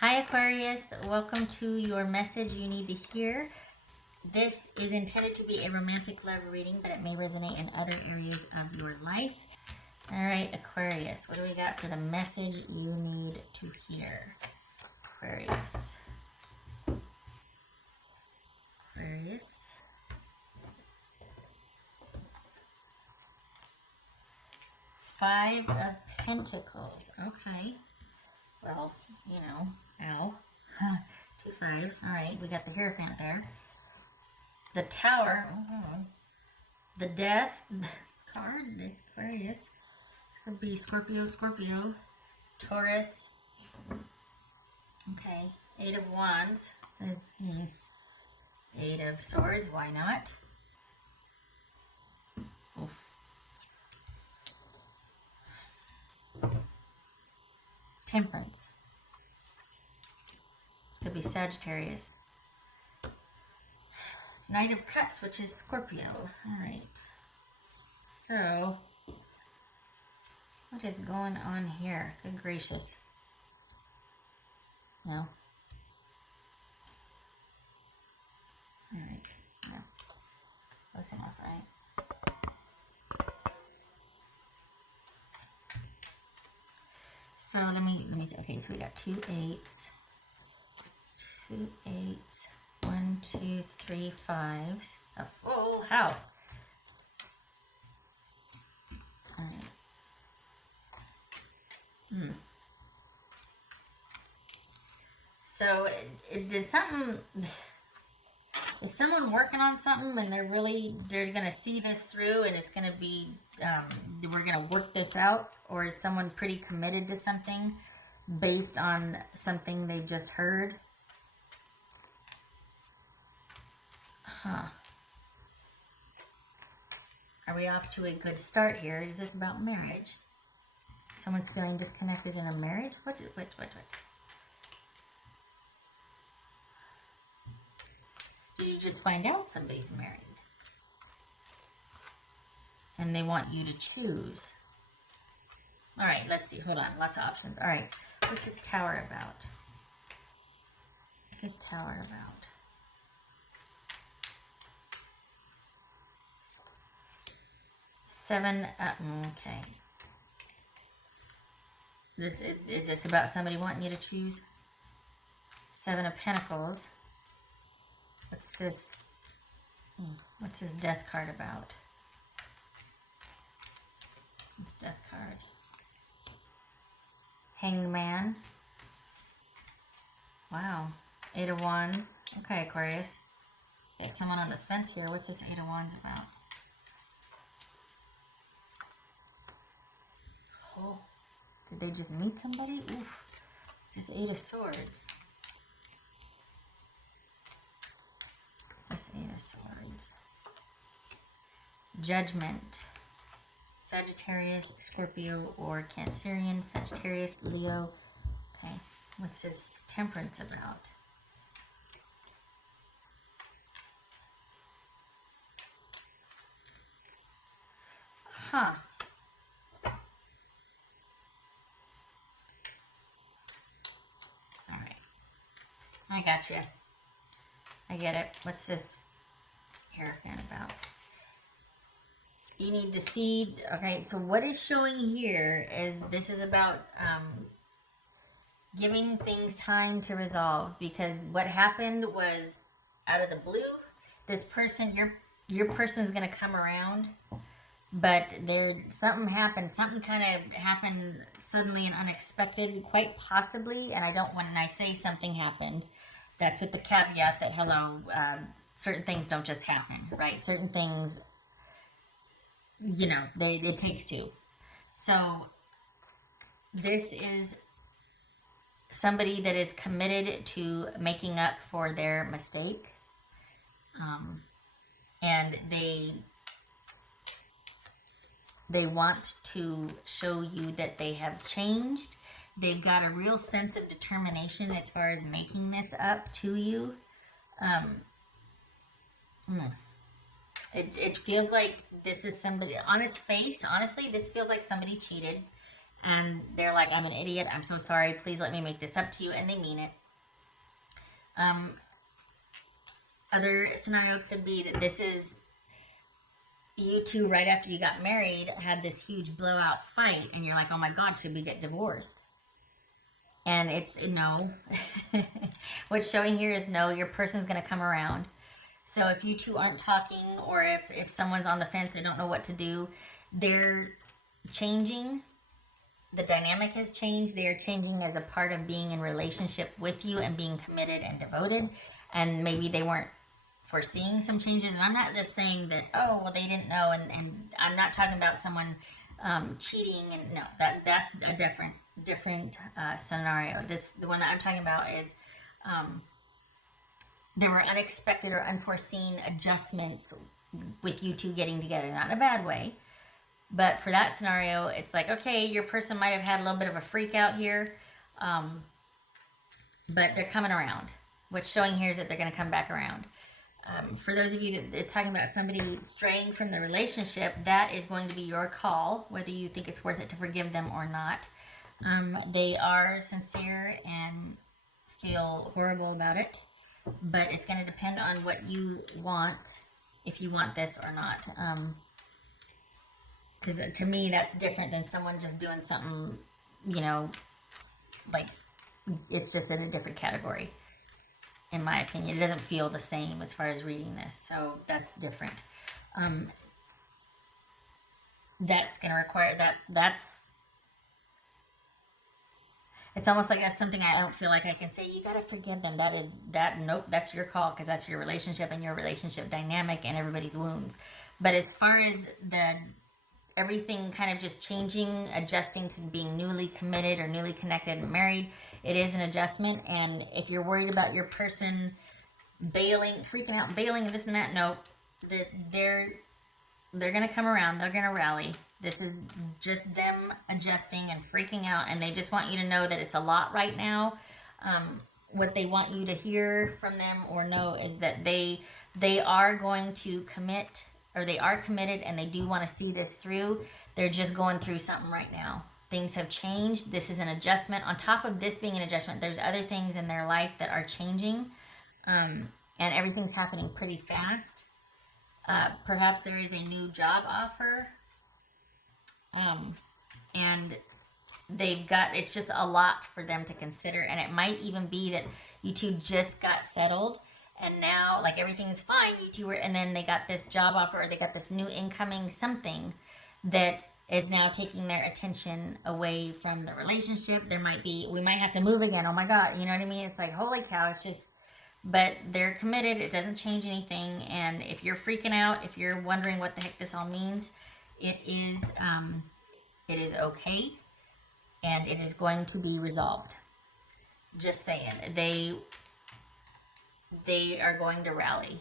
Hi Aquarius, welcome to your message you need to hear. This is intended to be a romantic love reading, but it may resonate in other areas of your life. All right, Aquarius, what do we got for the message you need to hear? Aquarius. Aquarius. Five of Pentacles. Okay. Well, you know, ow. Two fives. All right, we got the Hierophant there. The Tower. The Death card. It's Aquarius. It's going to be Scorpio, Taurus. Okay. Eight of Wands. Eight of Swords. Why not? Oof. Temperance. It's going to be Sagittarius. Knight of Cups, which is Scorpio. Alright. So, what is going on here? Good gracious. No. Alright. No. Close enough, right? So let me okay, so we got two eights. Two eights. 1, 2, 3 fives. A full house. All right. So is someone working on something and they're gonna see this through and it's gonna be we're gonna work this out, or is someone pretty committed to something based on something they've just heard? Are we off to a good start here? Is this about marriage? Someone's feeling disconnected in a marriage? What? Did you just find out somebody's married? And they want you to choose. All right, let's see. Hold on. Lots of options. All right. What's this Tower about? What's this Tower about? Seven. Okay. Is this about somebody wanting you to choose? Seven of Pentacles. What's this? What's this Death card about? What's this Death card? Hanged Man. Wow. Eight of Wands. Okay, Aquarius. Got someone on the fence here. What's this Eight of Wands about? Oh. Did they just meet somebody? Oof. It's this Eight of Swords. This Eight of Swords. Judgment. Sagittarius, Scorpio, or Cancerian. Sagittarius, Leo. Okay. What's this Temperance about? Huh. I got you. I get it. What's this Hierophant about? You need to see. Okay, so what is showing here is this is about giving things time to resolve, because what happened was out of the blue. This person, your person's gonna come around, but something happened. Something kind of happened suddenly and unexpected, quite possibly. And when I say something happened, that's with the caveat that, hello, certain things don't just happen, right? Certain things, you know, it takes two. So this is somebody that is committed to making up for their mistake. And they want to show you that they have changed. They've got a real sense of determination as far as making this up to you. It feels like this is somebody, on its face, honestly, this feels like somebody cheated. and they're like, I'm an idiot, I'm so sorry, please let me make this up to you, and they mean it. Other scenario could be that this is you two right after you got married had this huge blowout fight, and you're like, oh my god, should we get divorced? And it's no. What's showing here is no, your person's going to come around. So if you two aren't talking, or if someone's on the fence, they don't know what to do, they're changing. The dynamic has changed. They are changing as a part of being in relationship with you and being committed and devoted. And maybe they weren't foreseeing some changes. And I'm not just saying that, oh, well, they didn't know. And I'm not talking about someone cheating. And no, that's a different scenario. The one that I'm talking about is there were unexpected or unforeseen adjustments with you two getting together. Not in a bad way. But for that scenario, it's like, okay, your person might have had a little bit of a freak out here, but they're coming around. What's showing here is that they're going to come back around. For those of you that it's talking about somebody straying from the relationship, that is going to be your call, whether you think it's worth it to forgive them or not. They are sincere and feel horrible about it, but it's going to depend on what you want, if you want this or not. Because to me, that's different than someone just doing something, like it's just in a different category. In my opinion, it doesn't feel the same as far as reading this, so that's different. That's going to require it's almost like that's something I don't feel like I can say, you got to forgive them. Nope, that's your call, because that's your relationship and your relationship dynamic and everybody's wounds. But as far as everything kind of just changing, adjusting to being newly committed or newly connected and married, it is an adjustment. And if you're worried about your person bailing, freaking out, bailing, this and that, no, they're going to come around. They're going to rally. This is just them adjusting and freaking out, and they just want you to know that it's a lot right now. What they want you to hear from them or know is that they are going to commit, or they are committed, and they do want to see this through. They're just going through something right now. Things have changed. This is an adjustment. On top of this being an adjustment, there's other things in their life that are changing, and everything's happening pretty fast. Perhaps there is a new job offer, and it's just a lot for them to consider. And it might even be that you two just got settled, and now, like, everything's fine, you two were, and then they got this job offer, or they got this new incoming something that is now taking their attention away from the relationship. We might have to move again. Oh my God. You know what I mean? It's like, holy cow, it's just, but they're committed. It doesn't change anything. And if you're freaking out, if you're wondering what the heck this all means, it is okay. And it is going to be resolved. Just saying. They are going to rally.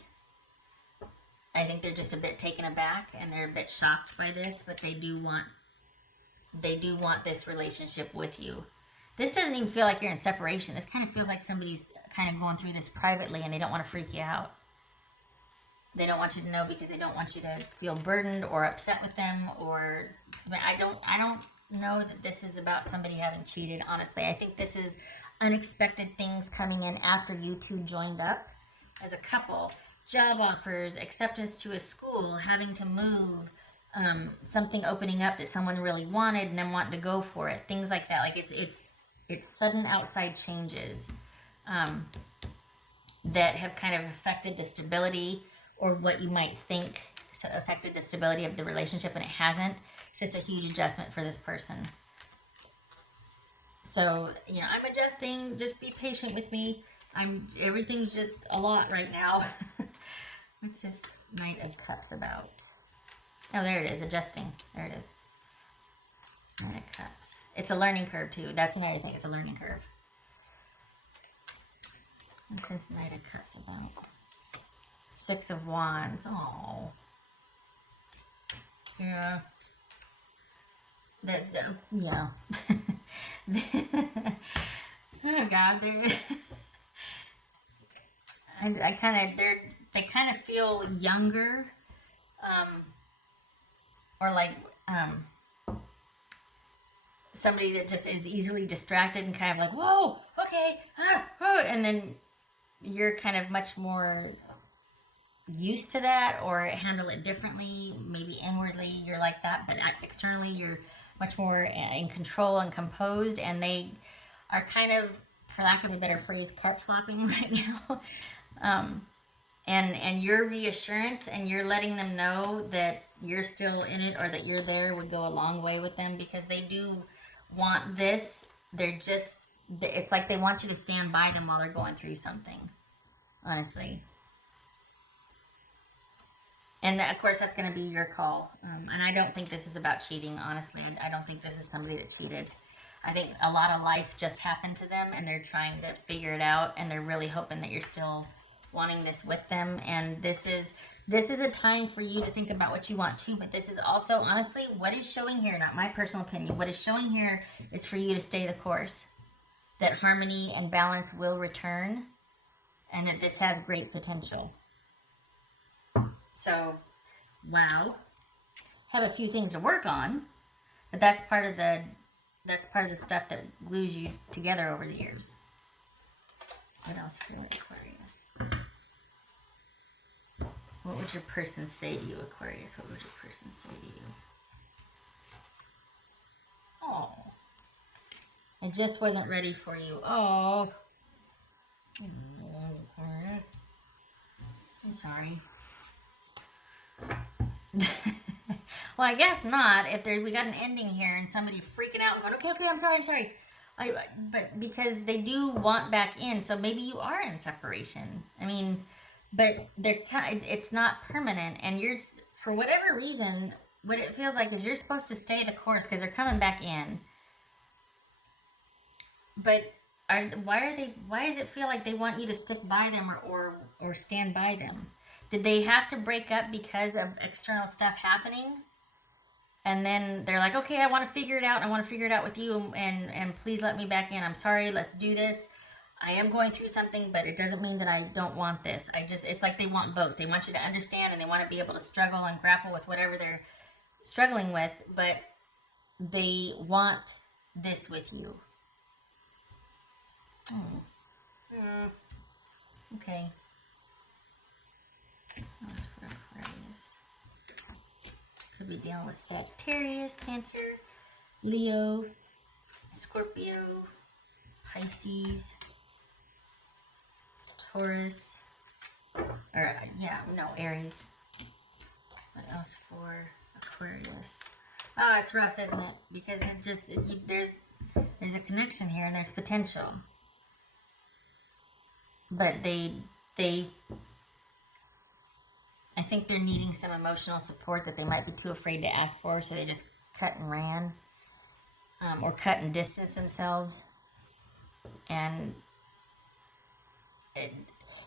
I think they're just a bit taken aback, and they're a bit shocked by this, but they do want this relationship with you. This doesn't even feel like you're in separation. This kind of feels like somebody's kind of going through this privately, and they don't want to freak you out. They don't want you to know, because they don't want you to feel burdened or upset with them, I don't know that this is about somebody having cheated, honestly. I think this is unexpected things coming in after you two joined up as a couple. Job offers, acceptance to a school, having to move, something opening up that someone really wanted and then wanting to go for it. Things like that. Like it's sudden outside changes that have kind of affected the stability, or what you might think affected the stability of the relationship, and it hasn't. It's just a huge adjustment for this person. So, I'm adjusting. Just be patient with me. Everything's just a lot right now. What's this Knight of Cups about? Oh, there it is. Adjusting. There it is. Knight of Cups. It's a learning curve, too. That's another thing. It's a learning curve. What's this Knight of Cups about? Six of Wands. Oh. Yeah. Yeah. Oh God, they kind of feel younger, or like somebody that just is easily distracted and kind of like, whoa, okay, and then you're kind of much more used to that or handle it differently. Maybe inwardly you're like that, but externally you're much more in control and composed, and they are kind of, for lack of a better phrase, carp flopping right now. And your reassurance and you're letting them know that you're still in it or that you're there would go a long way with them, because they do want this. They're just, it's like they want you to stand by them while they're going through something, honestly. And of course, that's going to be your call. And I don't think this is about cheating, honestly. I don't think this is somebody that cheated. I think a lot of life just happened to them and they're trying to figure it out, and they're really hoping that you're still wanting this with them. And this is a time for you to think about what you want too, but this is also, honestly, what is showing here, not my personal opinion, what is showing here is for you to stay the course, that harmony and balance will return, and that this has great potential. So, wow. Have a few things to work on, but that's part of the stuff that glues you together over the years. What else for Aquarius? What would your person say to you, Aquarius? What would your person say to you? Oh. I just wasn't ready for you. Oh. I'm sorry. Well, I guess not. If we got an ending here and somebody freaking out and going, okay, I'm sorry. But because they do want back in, so maybe you are in separation. I mean, but it's not permanent, and you're, for whatever reason, what it feels like is you're supposed to stay the course because they're coming back in. But why does it feel like they want you to stick by them or stand by them? Did they have to break up because of external stuff happening? And then they're like, okay, I want to figure it out. I want to figure it out with you, and please let me back in. I'm sorry, let's do this. I am going through something, but it doesn't mean that I don't want this. It's like they want both. They want you to understand, and they want to be able to struggle and grapple with whatever they're struggling with, but they want this with you. Okay. That's for Aquarius. Could be dealing with Sagittarius, Cancer, Leo, Scorpio, Pisces, Taurus, Aries. What else for Aquarius? Oh, it's rough, isn't it? Because there's a connection here and there's potential. But I think they're needing some emotional support that they might be too afraid to ask for, so they just cut and ran, or cut and distanced themselves. And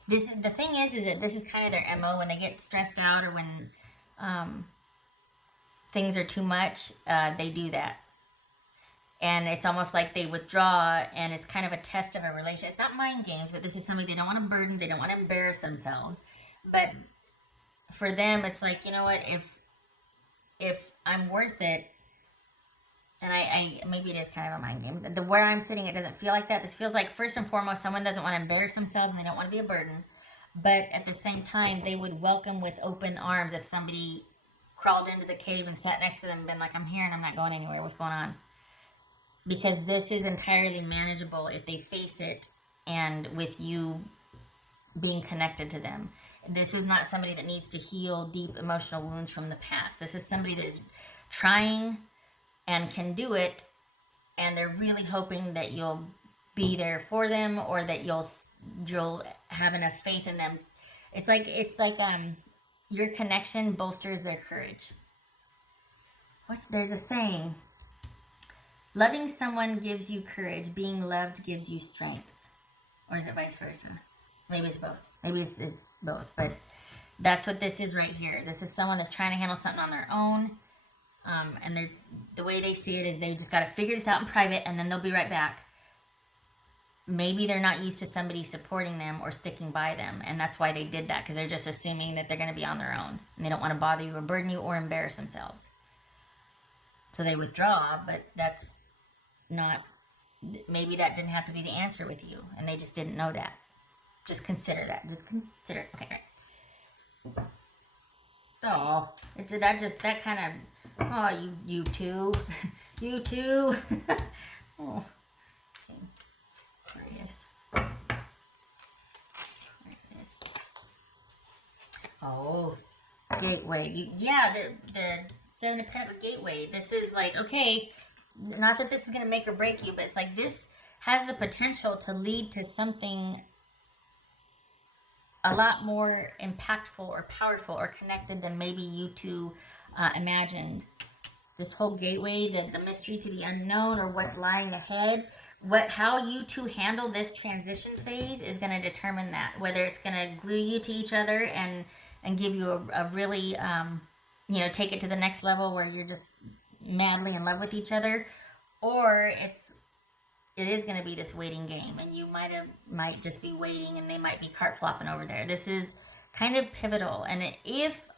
the thing is that this is kind of their MO when they get stressed out or when things are too much. They do that, and it's almost like they withdraw, and it's kind of a test of a relationship. It's not mind games, but this is somebody they don't want to burden. They don't want to embarrass themselves, but for them, it's like, you know what, if I'm worth it, and I maybe it is kind of a mind game. Where I'm sitting, it doesn't feel like that. This feels like, first and foremost, someone doesn't want to embarrass themselves and they don't want to be a burden. But at the same time, they would welcome with open arms if somebody crawled into the cave and sat next to them and been like, I'm here and I'm not going anywhere. What's going on? Because this is entirely manageable if they face it, and with you being connected to them. This is not somebody that needs to heal deep emotional wounds from the past. This is somebody that is trying and can do it, and they're really hoping that you'll be there for them, or that you'll have enough faith in them. It's like your connection bolsters their courage. There's a saying, loving someone gives you courage, being loved gives you strength. Or is it vice versa? Maybe it's both. Maybe it's both, but that's what this is right here. This is someone that's trying to handle something on their own, and the way they see it is they just got to figure this out in private, and then they'll be right back. Maybe they're not used to somebody supporting them or sticking by them, and that's why they did that, because they're just assuming that they're going to be on their own, and they don't want to bother you or burden you or embarrass themselves. So they withdraw, but that's not, maybe that didn't have to be the answer with you, and they just didn't know that. Just consider that. Just consider it. Okay. Oh, that kind of, oh, you too. You too. Oh, okay. Aquarius. Aquarius. Oh, gateway. Yeah, the Seven of Pentacles gateway. This is like, okay, not that this is going to make or break you, but it's like this has the potential to lead to something a lot more impactful or powerful or connected than maybe you two imagined. This whole gateway, the mystery to the unknown, or what's lying ahead, how you two handle this transition phase is going to determine that. Whether it's going to glue you to each other and give you a really, take it to the next level where you're just madly in love with each other, or it is going to be this waiting game, and you might just be waiting, and they might be cart flopping over there. This is kind of pivotal, and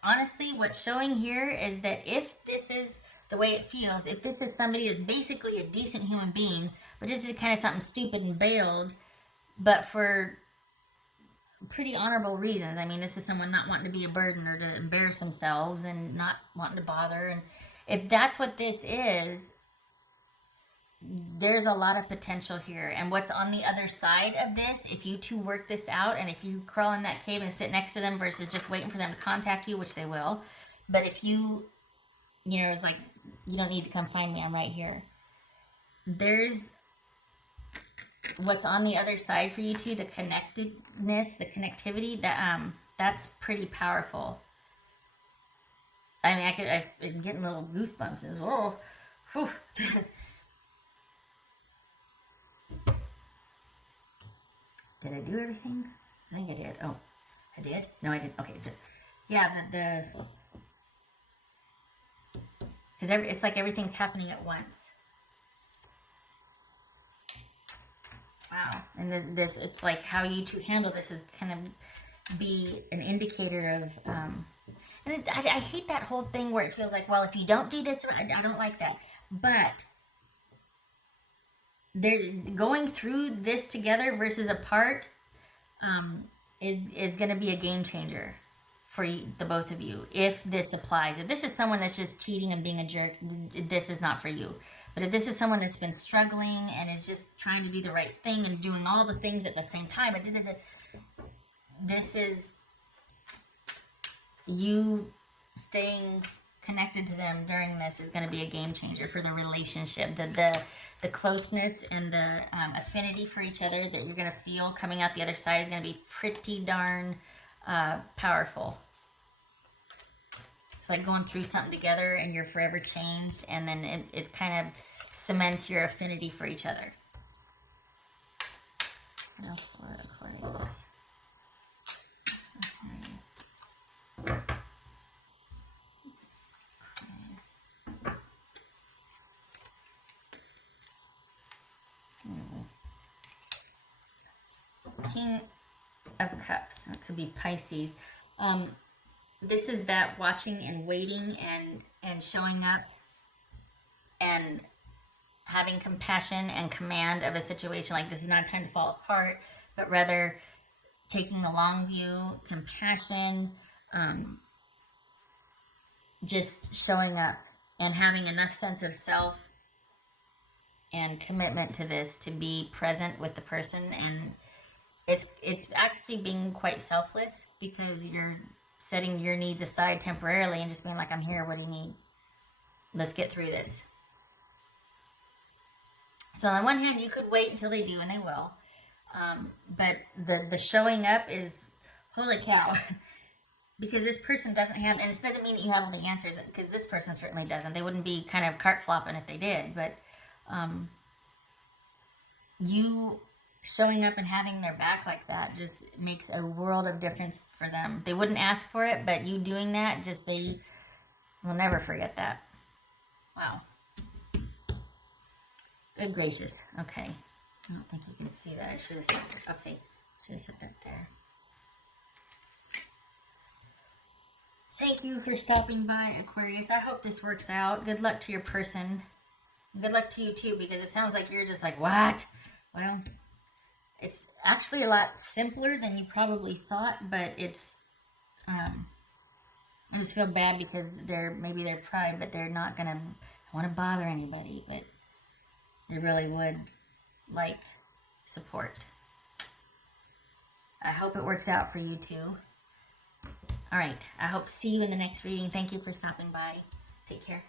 honestly, what's showing here is that if this is the way it feels, if this is somebody that's basically a decent human being, but just is kind of something stupid and bailed, but for pretty honorable reasons. I mean, this is someone not wanting to be a burden or to embarrass themselves and not wanting to bother. And if that's what this is, there's a lot of potential here. And what's on the other side of this, if you two work this out, and if you crawl in that cave and sit next to them versus just waiting for them to contact you, which they will, but if you it's like, you don't need to come find me, I'm right here. There's what's on the other side for you two, the connectedness, the connectivity, that's pretty powerful. I mean, I've been getting little goosebumps. And, oh, whew. Did I do everything? I think I did. Oh, I did? No, I didn't. Okay. Yeah, because it's like everything's happening at once. Wow. And it's like how you two handle this is kind of be an indicator of, and I hate that whole thing where it feels like, well, if you don't do this, I don't like that. But they're going through this together versus apart, is going to be a game changer for you, the both of you, if this applies. If this is someone that's just cheating and being a jerk, this is not for you. But if this is someone that's been struggling and is just trying to do the right thing and doing all the things at the same time, this is you staying connected to them during this is going to be a game changer for the relationship. The closeness and the affinity for each other that you're going to feel coming out the other side is going to be pretty darn powerful. It's like going through something together and you're forever changed, and then it kind of cements your affinity for each other. What else for Aquarius? King of Cups. It could be Pisces. This is that watching and waiting and showing up and having compassion and command of a situation. Like, this is not time to fall apart, but rather taking a long view, compassion, just showing up and having enough sense of self and commitment to this to be present with the person. And it's actually being quite selfless, because you're setting your needs aside temporarily and just being like, I'm here, what do you need? Let's get through this. So on one hand, you could wait until they do, and they will. But the showing up is, holy cow. Because this person doesn't have, and it doesn't mean that you have all the answers, because this person certainly doesn't. They wouldn't be kind of cart flopping if they did. But you showing up and having their back like that just makes a world of difference for them. They wouldn't ask for it, but you doing that, they will never forget that. Wow. Good gracious. Okay. I don't think you can see that. I should have set that. Oopsie. Should have set that there. Thank you for stopping by, Aquarius. I hope this works out. Good luck to your person. Good luck to you too, because it sounds like you're just like, what? Well, it's actually a lot simpler than you probably thought, but it's, I just feel bad because maybe they're pride, but they're not gonna want to bother anybody, but they really would like support. I hope it works out for you too. All right, I hope to see you in the next reading. Thank you for stopping by. Take care.